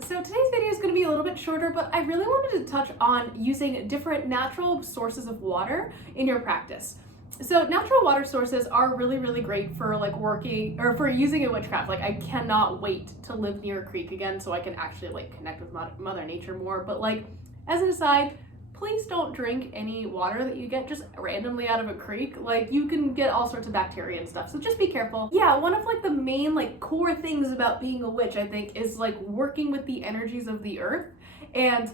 So today's video is going to be a little bit shorter, but I really wanted to touch on using different natural sources of water in your practice. So natural water sources are really, really great for like working or for using in witchcraft. Like I cannot wait to live near a creek again so I can actually like connect with Mother Nature more. But like as an aside, please don't drink any water that you get just randomly out of a creek. Like you can get all sorts of bacteria and stuff, so just be careful. Yeah, one of like the main like core things about being a witch, I think, is like working with the energies of the earth and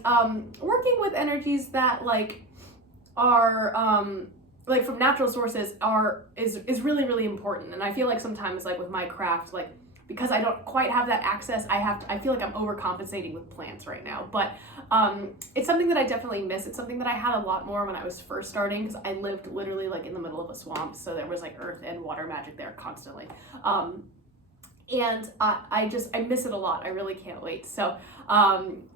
working with energies that like are like from natural sources is really, really important. And I feel like sometimes like with my craft, like because I don't quite have that access, I feel like I'm overcompensating with plants right now. But it's something that I definitely miss. It's something that I had a lot more when I was first starting, because I lived literally like in the middle of a swamp, so there was like earth and water magic there constantly. And I miss it a lot. I really can't wait. So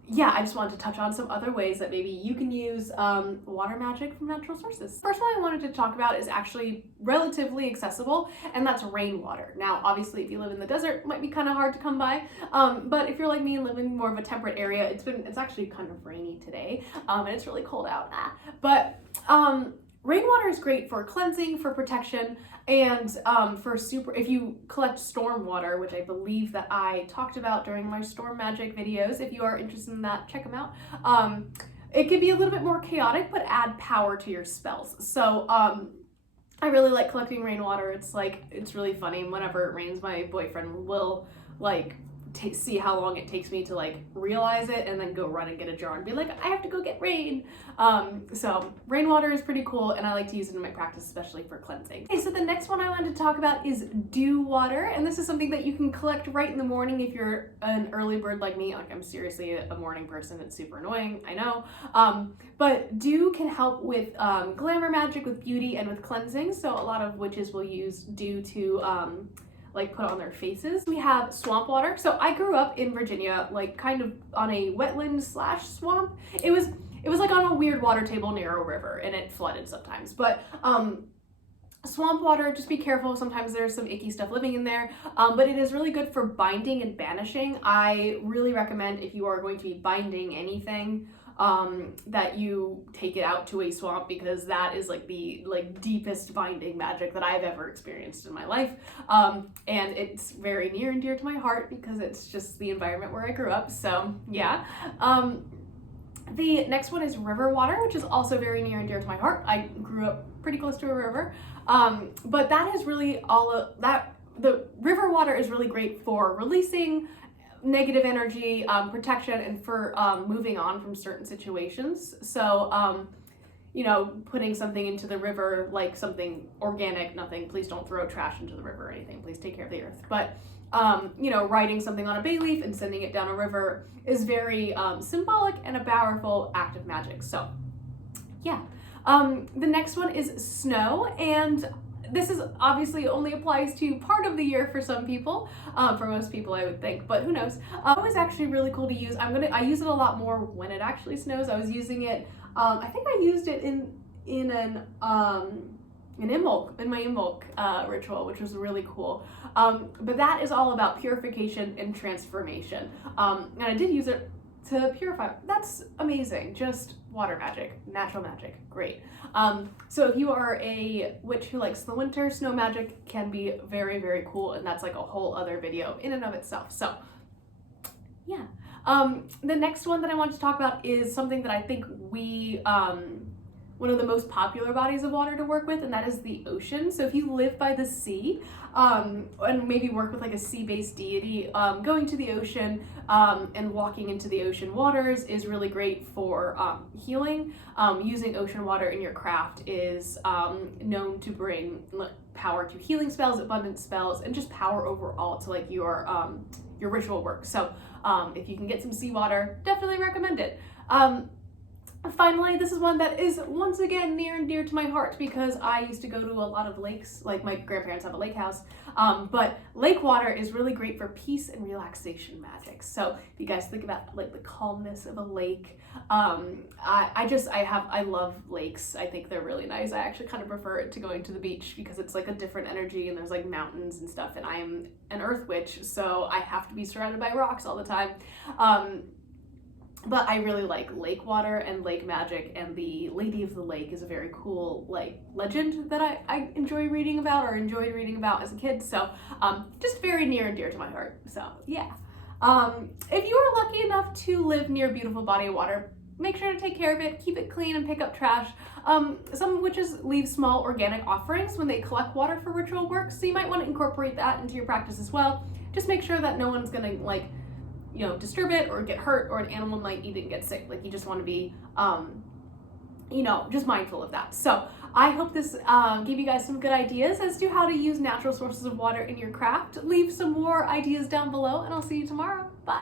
yeah, I just wanted to touch on some other ways that maybe you can use water magic from natural sources. First one I wanted to talk about is actually relatively accessible, and that's rainwater. Now, obviously, if you live in the desert, it might be kind of hard to come by, but if you're like me and live in more of a temperate area, it's actually kind of rainy today, and it's really cold out. But rainwater is great for cleansing, for protection, and if you collect storm water, which I believe that I talked about during my storm magic videos. If you are interested in that, check them out. It can be a little bit more chaotic, but add power to your spells. So I really like collecting rainwater. It's really funny. Whenever it rains, my boyfriend will like see how long it takes me to like realize it and then go run and get a jar and be like, I have to go get rain. So rainwater is pretty cool, and I like to use it in my practice, especially for cleansing. Okay, so the next one I wanted to talk about is dew water, and this is something that you can collect right in the morning if you're an early bird like me. Like I'm seriously a morning person. It's super annoying, I know. But dew can help with glamour magic, with beauty, and with cleansing. So a lot of witches will use dew to like put on their faces. We have swamp water. So I grew up in Virginia, like kind of on a wetland / swamp. It was like on a weird water table near a river, and it flooded sometimes. But swamp water, just be careful. Sometimes there's some icky stuff living in there, but it is really good for binding and banishing. I really recommend, if you are going to be binding anything, that you take it out to a swamp, because that is like the deepest binding magic that I've ever experienced in my life, and it's very near and dear to my heart because it's just the environment where I grew up. So yeah. The next one is river water, which is also very near and dear to my heart. I grew up pretty close to a river, but that is really the river water is really great for releasing negative energy, protection, and for moving on from certain situations. So you know, putting something into the river, like something organic, nothing, please don't throw trash into the river or anything, please take care of the earth. But you know, writing something on a bay leaf and sending it down a river is very symbolic and a powerful act of magic. So yeah. The next one is snow, and this is obviously only applies to part of the year for some people, for most people I would think, but who knows. It was actually really cool to use. I use it a lot more when it actually snows. I was using it, I think I used it in my Imbolc ritual, which was really cool. But that is all about purification and transformation. And I did use it to purify. That's amazing. Just water magic, natural magic, great. So if you are a witch who likes the winter, snow magic can be very, very cool, and that's like a whole other video in and of itself. So yeah. The next one that I want to talk about is something that I think one of the most popular bodies of water to work with, and that is the ocean. So if you live by the sea, and maybe work with like a sea-based deity, going to the ocean and walking into the ocean waters is really great for healing. Using ocean water in your craft is known to bring power to healing spells, abundance spells, and just power overall to like your ritual work. So if you can get some seawater, definitely recommend it. Finally, this is one that is once again near and dear to my heart because I used to go to a lot of lakes, like my grandparents have a lake house, but lake water is really great for peace and relaxation magic. So if you guys think about like the calmness of a lake, I love lakes. I think they're really nice. I actually kind of prefer it to going to the beach because it's like a different energy and there's like mountains and stuff, and I am an earth witch, so I have to be surrounded by rocks all the time. But I really like lake water and lake magic, and the Lady of the Lake is a very cool like legend that I enjoy reading about, or enjoyed reading about as a kid. So just very near and dear to my heart. So yeah. If you are lucky enough to live near a beautiful body of water, make sure to take care of it, keep it clean, and pick up trash. Some witches leave small organic offerings when they collect water for ritual work, so you might want to incorporate that into your practice as well. Just make sure that no one's gonna like, you know, disturb it or get hurt, or an animal might eat it and get sick. Like, you just want to be, you know, just mindful of that. So I hope this gave you guys some good ideas as to how to use natural sources of water in your craft. Leave some more ideas down below, and I'll see you tomorrow.